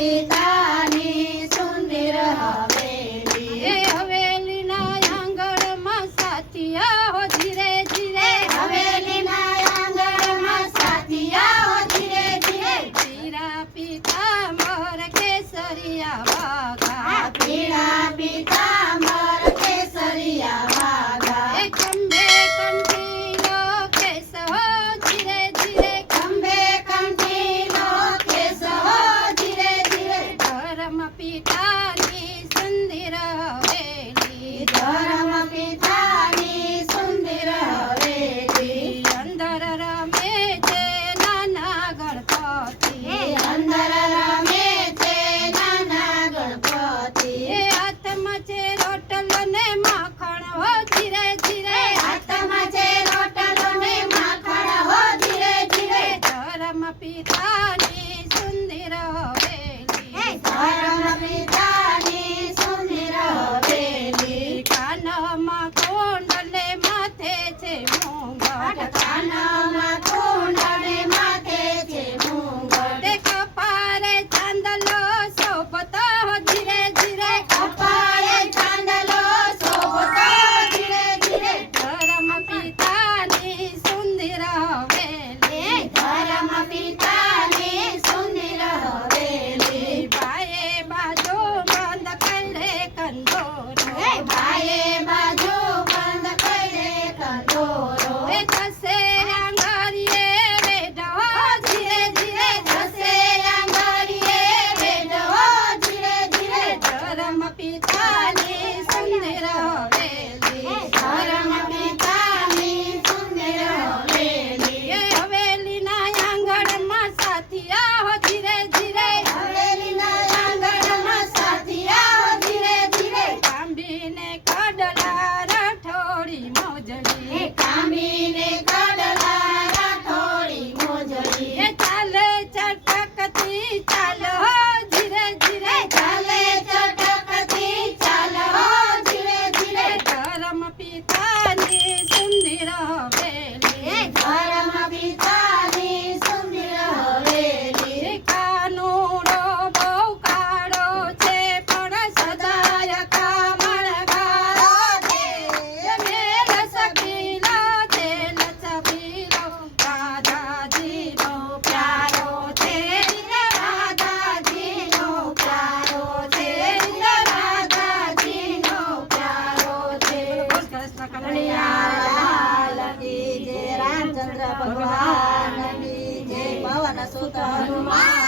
પિતાની સુંદર હવેલી એ હવેલીના આંગણમાં સાથિયા હો ધીરે ધીરે હવેલીના આંગણમાં સાથિયા હો ધીરે ધીરે પીળા પીતાંબર કેસરિયા વાઘા પીળા પીતાંબર કેસરિયા વાઘા એ ખંભે કંઠીલો કેસ હો ધીરે ધીરે ખંભે કંઠીલો કેસ હો ધીરે ધીરે ધર્મ પિતાની સુંદર હવેલી ધર્મ પિતાની સુંદર હવેલી અંદર રમે છે નાના ગણપતિ અંદર રમે છે નાના ગણપતિ એ હાથમાં છે રોટલો ને માખણ હો ધીરે ધીરે હાથમાં છે રોટલો ને માખણ હો ધીરે ધીરે ધર્મ પિતાની સુંદર હવેલી ધર્મ પિતાની સુંદર હવેલી કાનમાં કુંડલે માથે છે મુંગટ કાનમાં કુંડળ માથે છે મુંગટ તે કપારે ચાંદલો શોભતો ધીરે ધીરે કપાળે ચાંદલો શોભતો ધીરે ધીરે ધર્મ પિતાની સુંદર હવેલી ધર્મ પિતાની સુંદર હવેલી ભાઈએ બાજુ બંધ કરે કંદોરો ભાઈએ બાજુ બંધ કરે કંદોરો એ થશે આંગળીએ બેઠો ધીરે ધીરે જશે આંગળીએ બેઠો ધીરે ધીરે ધર્મ પિતાની સુંદર હવેલી ધર્મ પિતાની સુંદર હવેલી એ હવેલીના આંગણમાં સાથિયા હો ધીરે ધીરે હવેલીના આંગણમાં સાથિયા ધીરે ધીરે તાંબીને કડલા રઠોડી મોજડી કામીને કડલા રાઠોડી મોજડી એ ચાલે ચટકતી ચાલો ધીરે ધીરે ચાલે ચટકતી ચાલો ધીરે ધીરે ધર્મ પિતાની સુંદર હવેલી ધર્મ પિતાની સુંદર હવેલી કાનુડો બહુ કાળો છે પણ સદાય કામણગારો છે મેલ સબીલો તેલ સબીલો રાધાજીનો પ્યારો છે રાધાજીનો પ્યારો છે રાધાજીનો પ્યારો છે કૃષ્ણ કનૈયા લાલ કી જય રામચંદ્ર ભગવાન કી જય પવન સુત હનુમાન